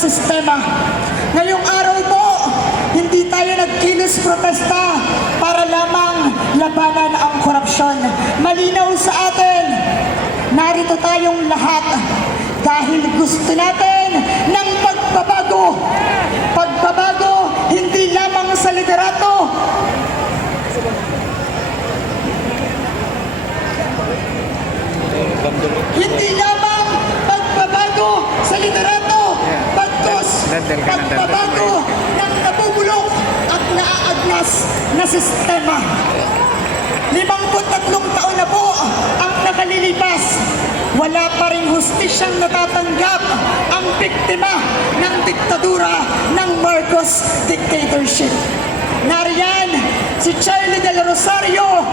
sistema. Ngayong araw po, hindi tayo nagkilos protesta para lamang labanan ang korupsyon. Malinaw sa atin, narito tayong lahat dahil gusto natin ng pagbabago. Pagbabago hindi lamang sa liderato, hindi lamang pagbabago sa liderato, bagkus pagbabago ng nabubulok at naaagnas na sistema. 53 taon na po ang nakalilipas. Wala pa rin hustisyang natatanggap ang biktima ng diktadura ng Marcos dictatorship. Nariyan si Charlie Del Rosario,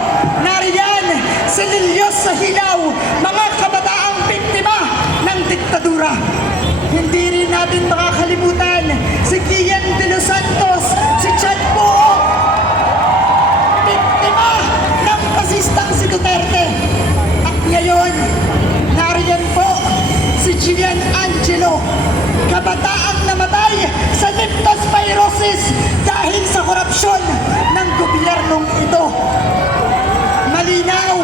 nariyan si Lilios sa Hilaw, mga kabataang biktima ng diktadura. Hindi rin natin makakalimutan si Kian De Los Santos, si Chad Pook, biktima ng pasistang si Duterte. At ngayon, nariyan po si Gillian Angelo, kabataang namatay sa leptospirosis dahil sa korupsyon ng gobyernong ito. Malinaw,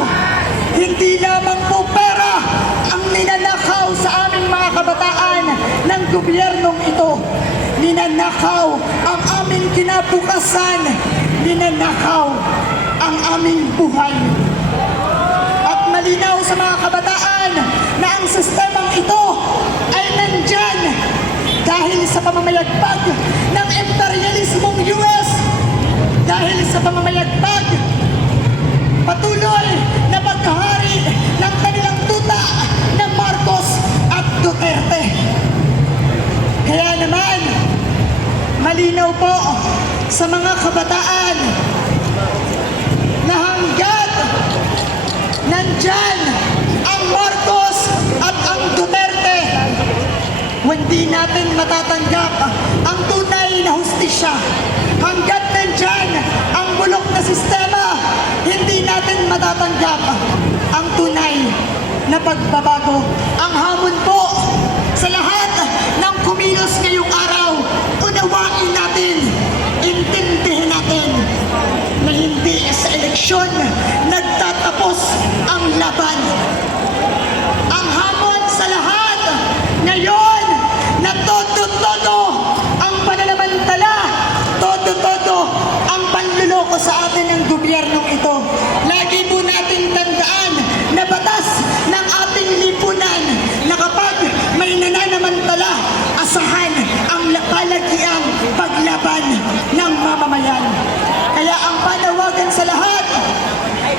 hindi lamang po pera ang ninanakaw sa aming mga kabataan ng gobyernong ito. Ninanakaw ang aming kinabukasan, ninanakaw ang aming buhay. At malinaw sa mga kabataan na ang sistemang ito ay nandyan dahil sa pamamayagpag ng imperialismong US, dahil sa pamamayagpag patuloy na paghahari ng kanilang tuta na Marcos at Duterte. Kaya naman, malinaw po sa mga kabataan na hanggat nandyan ang Marcos at ang Duterte, hindi natin matatanggap ang tunay na hustisya. Hanggat nandyan ang bulok na sistema, hindi natin matatanggap ang tunay na pagbabago. Ang hamon po sa lahat ng kumilos ngayong araw, unawain natin, intindihin natin na hindi sa eleksyon nagtatapos ang laban. Ang hamon sa lahat ngayon na todo-todo ang pananamantala, todo-todo ang panluloko sa atin ng gobyernong ito. Lagi po natin tandaan na batas ng ating lipunan na kapag may nananamantala, asahan ang palagiang paglaban ng mamamayan. Kaya ang panawagan sa lahat,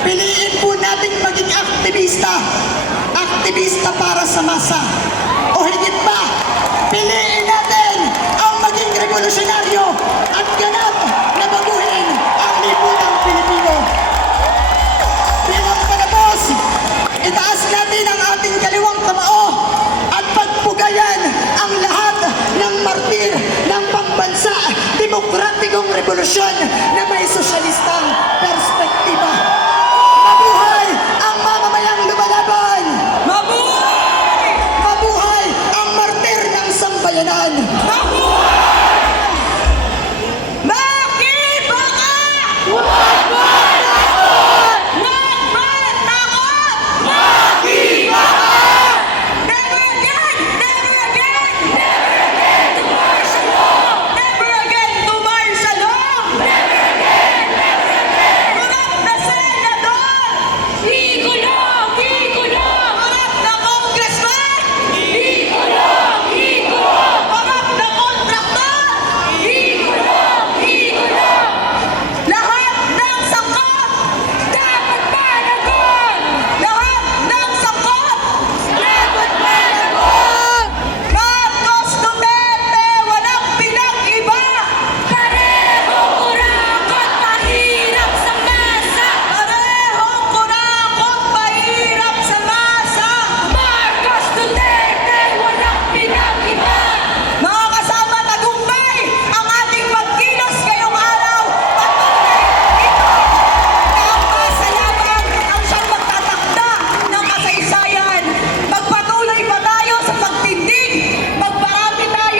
piliin po natin maging aktivista. Aktivista para sa masa. O higit pa, piliin natin ang maging revolusyonaryo at ganap na baguhin ang lipunang Pilipino. Bilang patapos, itaas natin ang ating kaliwang kamao at pagpugayan ang lahat ng martir ng pambansa, demokratikong revolusyon na may sosyalistang